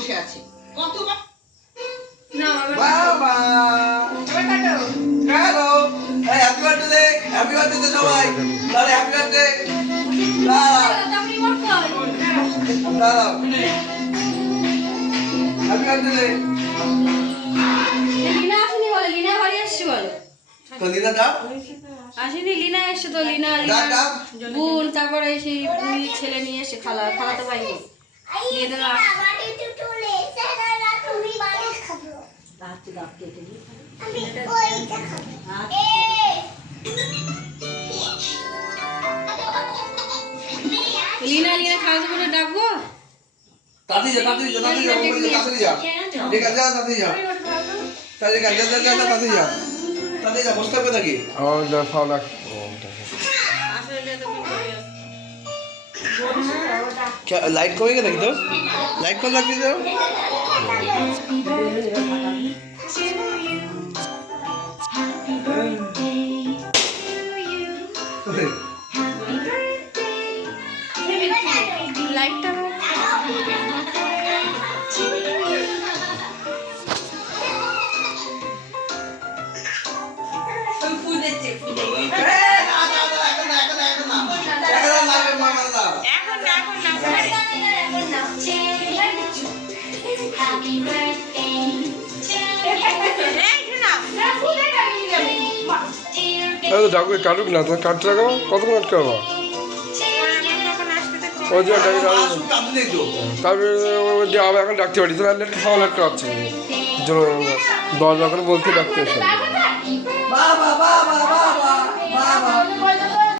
বসে আছে কতবার না বাবা হ্যালো হ্যাপি বার্থডে সবাই তাহলে happy birthday happy birthday Lina আসেনি বলে, লিনা বাড়ি আসছে বলে। তো লিনা ডাক আসেনি, লিনা এসছে তো, লিনা বোন, তারপরে সেই দুই ছেলে নিয়ে এসে খালাতো ভাই নিয়ে দিল। লিনা খাওয়া করে ডাকবো। তাড়াতাড়ি যা ঠিক আছে তাড়াতাড়ি যা বসতে হবে নাকি লাইট কমে গেছে নাকি তো লাইট কম লাগছে লাইটটা কাটুক না তো কাটতে লাগাবো কতক্ষণ আটকে হবো ওই যে তারপরে আবার এখন ডাকতে পারি তো খাওয়া লাগতে পারছি 10 করে বলতে ডাকতে এসে